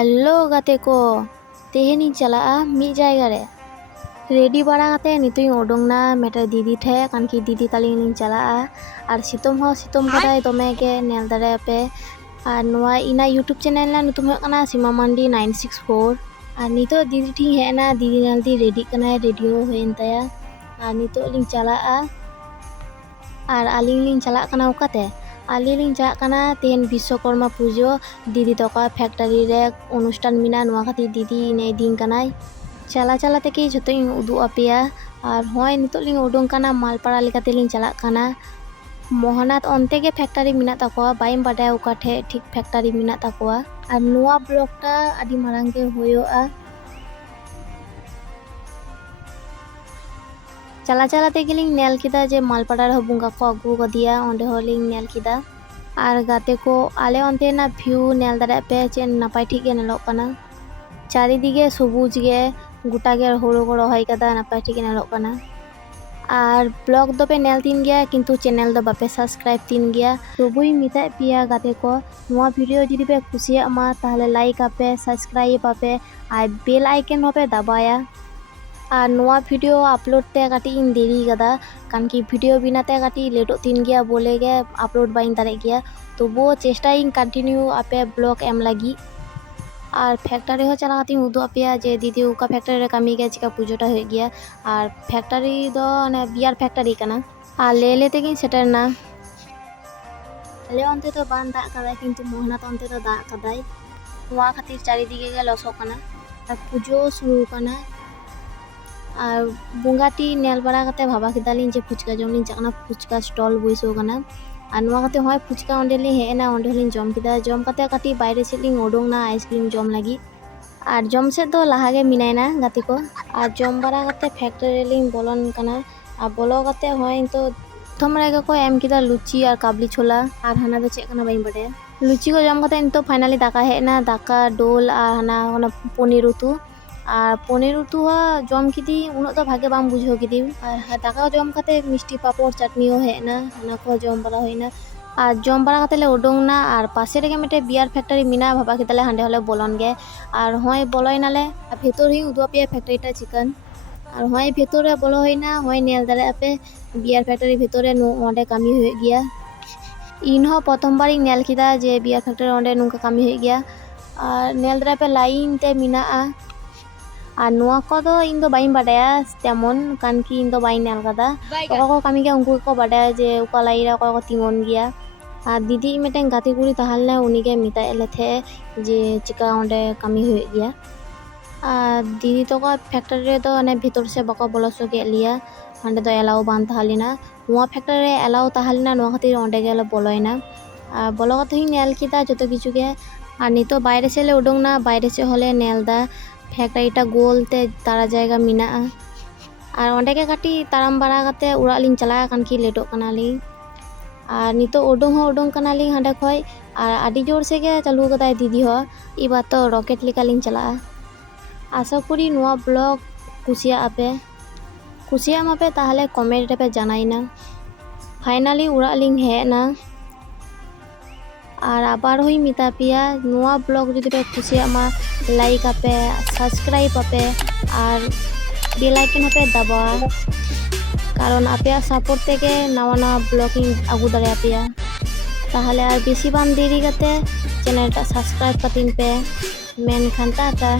Hello गाते को तेहेनी चला मिद जायगा रे रेडी बाड़ा कते नितुई ओडोंगना मेटा दीदी ठे कानकी दीदी तालिंग चला और सितुम कदाय दमे के नेल दारे पे और नोआ इना यूट्यूब चैनल ना नुतुम हुयुग कना सीमा मांडी 964 और नितो दीदी ठी हेना दीदी नालदी रेडी कना रेडियो होयन ताया और नितो लिंग चला और आलिंग लिंग चला कना ओकाते आली लिंग चला कना तेहन विश्वकर्मा पुजो दीदी तोका फैक्ट्री रे अनुष्ठान मिना नोआ खातिर दीदी ने दिन कनाय चला चला तेके जतो इन उदु आपेया और होय नितो लिंग उडोंग कना मालपाड़ा लेकाते लिंग चला कना मोहनात ओनते के फैक्ट्री मिना ताकोआ बाइम बाडाय ओका ठे ठीक फैक्ट्री मिना ताकोआ और नोआ ब्लॉगटा आदि मारांग के होयोआ चला चला तेगे लिंग नेल किदा जे मालपाड़ा रे बुंगा को अगु गदिया ओंडे हो लिंग नेल किदा और गाते को आले ओनते ना व्यू नेल दारे पे चे नापाय ठीक गे नेलोग कना चारिदिगे सबुज गे गोटा गे हुड़ु को रहाय कदा नापाय ठीक नेलोग कना और ब्लॉग दो पे नेल तीन गया किंतु चैनल दो बापे सब्सक्राइब तीन गया तबुई मिता पिया गाते को नोआ वीडियो जुदी पे खुशिया मा ताहले लाइक आपे सब्सक्राइब आपे और बेल आइकन होपे दबाया और नोआ वीडियो अपलोड ते काटी इन देरी कदा कानकी वीडियो बिनाते काटी लेटो तीन गया बोले गे अपलोड बाइन दारे गया तो वो चेष्टा इन कंटिन्यू आपे ब्लॉग एम लगी और फैक्ट्री हो चला काती उदु आपेया जे दीदी उका फैक्ट्री रे कामी गे चिका पुजोटा हो गया और फैक्ट्री दो ने बियर फैक्ट्री कना और ले तेगिन सेटरना ले ओनते तो बान दा कदाय किंतु मोहना तो ओनते तो दा कदाय नोआ खातिर चारिदिगे गे लसो कना और पुजो शुरू कना और बुंगाटी नेल बड़ा कते भाबा किदालिन जे फुचका जम लिन जाकना फुचका स्टॉल बइसो कना और नोआ कते होय फुचका ओंडे लिन हेना ओंडे लिन जम किदा जम कते काटी बायरे से लिन ओडोंगना आइसक्रीम जम लगी और जम से तो लाहागे मिनायना गाती को और जम बड़ा कते फैक्ट्री लिन बोलन कना और बोलो कते होय तो थमरे को एम किदा लुची और काबली छोला और हाना दो चेक कना बाइन बडे लुची को जम कते तो फाइनली दाका हेना दाका डोल और हाना ओना पनीर उतु और पनीर उतु जम किदी उन तो भागे बाम बुझो किदी और दाका जम कते मिष्टी पापड़ चटनी हेना हाना को जम बड़ा होइना और जम बड़ा कते ले उडोंगना और पासे रेगे मिटे बियर फैक्ट्री मिना भाबा किताले हांडे हले बोलन गे और होय बोलोइनाले भेतर ही उदु आपेया फैक्ट्रीटा चिकन और होय भेतर रे बोलो होइना होय नेल दारे आपे बियर फैक्ट्री भेतर रे ओंडे कामी होय गया इनहो प्रथम बार नेल किदा जे बियर फैक्ट्री ओंडे नुका कामी होय गया और नेल दारे पे लाइन ते मिना और नोआ को दो इन दो बाइन बाडाया तेमन कानकी इन दो बाइन नेल कदा ओका को कामी के उनको को बाडाया जे उका लाइरा को तिंगन गया और दीदी मिटेन गाती कुड़ी ताहलने उनी के मिता एले थे जे चिका ओंडे कामी होय गया और दीदी तो को फैक्ट्री रे तो ने भीतर से बको बोलसो के लिया हांडे तो एलाउ बान ताहलिना नोआ फैक्ट्री रे एलाउ ताहलिना नोआ खातिर ओंडे गेले बोलोइना और बोलो कते नेल किदा जतो किछु के और नितो बायरे से ले उडोंगना बायरे से होले नेलदा फैक्ट्रीटा गोलते तारा जायगा मिना और ओंडे के काटी ताराम बाड़ा कते उड़ा लिंग चला कानकी लेटो कना लिंग और नितो उडोंग कना लिंग हांडे खय और आडी जोर से के चालू कदाय दीदी हो इबा तो रॉकेट लेका लिंग चला आशा करी नोआ ब्लॉग कुसिया मापे ताहले कमेंट रे पे जानाइना फाइनली उड़ा लिंग हेना और आबार हुई मिता पिया नोआ ब्लॉग जुदी पे खुशिया मा लाइक आपे सब्सक्राइब आपे और बेल आइकन आपे दबा कारण आपे सपोर्ट तेगे नवा नवा ब्लॉगिंग आगु दारे आपेया ताहले और बेसी बाम देरी कते चैनलटा सब्सक्राइब कतिन पे मेन खान टाटा।